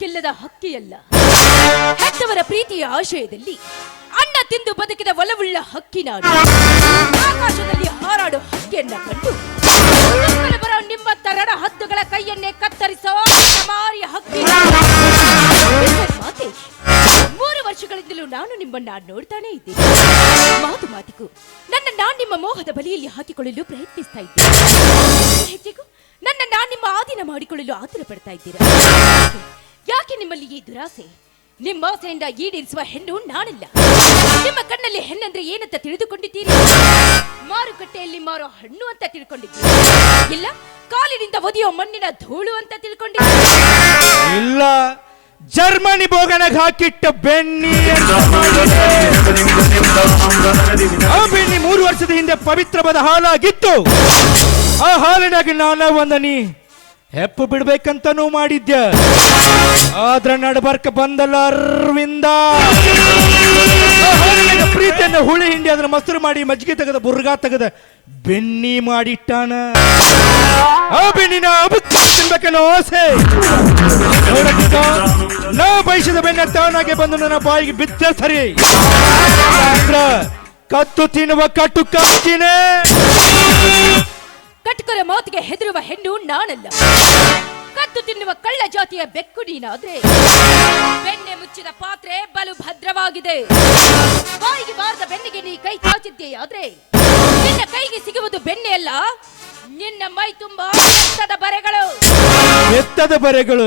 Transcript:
ದಿಕ್ಕಿಲ್ಲದ ಹಕ್ಕಿಯಲ್ಲ, ಹೆತ್ತವರ ಪ್ರೀತಿಯ ಆಶಯದಲ್ಲಿ ಅನ್ನ ತಿಂದು ಬದುಕಿದ ಒಲವುಳ್ಳ ಹಕ್ಕಿ ನಾನು. ಆಕಾಶದಲ್ಲಿ ಹಾರಾಡು ಹಕ್ಕಿಯನ್ನ ಕಂಡು ಬರೋ ನಿಮ್ಮ ತರಣ ಹದ್ದುಗಳ ಕೈಯನ್ನೇ ಕತ್ತರಿಸೋ ಮಾರಿಯ ಹಕ್ಕಿ ಮಾತೇಶ್. 3 ವರ್ಷಗಳಿಂದಲೂ ನಾನು ನಿಮ್ಮನ್ನ ನೋಡ್ತಾನೆ ಇದ್ದೇನೆ. ಮಾತು ಮಾತಿಗೂ ನಾನು ನಿಮ್ಮ ಮೋಹದ ಬಲಿಯಲ್ಲಿ ಹಾಕಿಕೊಳ್ಳಲು ಪ್ರಯತ್ನಿಸ್ತಾ ಇದ್ದೇನೆ. ಹೆಜ್ಜೆಗೂ ನಾನು ನಿಮ್ಮ ಆಧೀನ ಮಾಡಿಕೊಳ್ಳಲು ಆತುರ ಪಡ್ತಾ ಇದ್ದೀರಾ. ಯಾಕೆ ನಿಮ್ಮಲ್ಲಿ ಈ ದುರಾಸೆ? ನಿಮ್ಮ ಆಸೆಯಿಂದ ಈಡೇರಿಸುವ ಹೆಣ್ಣು ನಾನಿಲ್ಲ. ನಿಮ್ಮ ಕಣ್ಣಲ್ಲಿ ಹೆಣ್ಣಂದ್ರೆ ಏನಂತ ತಿಳಿದುಕೊಂಡಿದ್ದೀರಿ? ಮಾರುಕಟ್ಟೆಯಲ್ಲಿ ಮಾರೋ ಹಣ್ಣು ಅಂತ ತಿಳ್ಕೊಂಡಿದ್ದೀರಿ, ಇಲ್ಲ ಕಾಲಿನಿಂದ ಒದೆಯೋ ಮಣ್ಣಿನ ಧೂಳು ಅಂತ ತಿಳ್ಕೊಂಡಿದ್ದೀರಿ. ಇಲ್ಲ, ಜರ್ಮನಿ ಬೋಗಣಗ್ ಹಾಕಿಟ್ಟ ಬೆಣ್ಣಿ. ಆ ಬೆಣ್ಣಿ 3 ವರ್ಷದ ಹಿಂದೆ ಪವಿತ್ರವಾದ ಹಾಲಾಗಿತ್ತು. ಆ ಹಾಲಿನಾಗ ನಾನು ಒಂದನಿ ಹೆಪ್ಪು ಬಿಡ್ಬೇಕಂತನೂ ಮಾಡಿದ್ದೆ. ಆದ್ರ ನಡಬರ್ಕ ಬಂದಲ್ಲ ಅರವಿಂದ. ಪ್ರೀತಿಯನ್ನ ಹುಳಿ ಹಿಂಡಿ ಅದ್ರ ಮೊಸರು ಮಾಡಿ ಮಜ್ಜಿಗೆ ತೆಗೆದ ಬುರ್ಗಾ ತೆಗೆದ ಬೆಣ್ಣಿ ಮಾಡಿಟ್ಟಾನ. ಆ ಬೆಣ್ಣಿನ ತಿನ್ಬೇಕನ್ನೋ ಆಸೆ. ನಾ ಬಯಸಿದ ಬೆನ್ನ ತಾನಾಗೆ ಬಂದು ನನ್ನ ಬಾಯಿಗೆ ಬಿದ್ದ ಸರಿ. ಕತ್ತು ತಿನ್ನುವ ಕಟ್ಟು ಕಾಸ್ತೀನಿ. ಕಟ್ಕರ ಮಾತಿಗೆ ಹೆದರುವ ಹೆಣ್ಣು ನಾನಲ್ಲ. ಕದ್ದು ತಿನ್ನುವ ಕಳ್ಳ ಜಾತಿಯ ಬೆಕ್ಕು ನೀನಾದ್ರೆ ಬೆಣ್ಣೆ ಮುಚ್ಚಿದ ಪಾತ್ರೆ ಬಲು ಭದ್ರವಾಗಿದೆ. ಬಾಯಿಗೆ ಬಾರದ ಬೆನ್ನಿಗೆ ನೀ ಕೈ ಚಾಚಿದ್ದೀಯಾದ್ರೆ ನಿನ್ನ ಕೈಗೆ ಸಿಗುವುದು ಬೆಣ್ಣೆ ಅಲ್ಲ, ನಿನ್ನ ಮೈ ತುಂಬಾ ಎತ್ತದ ಬರೆಗಳು. ಎತ್ತದ ಬರೆಗಳು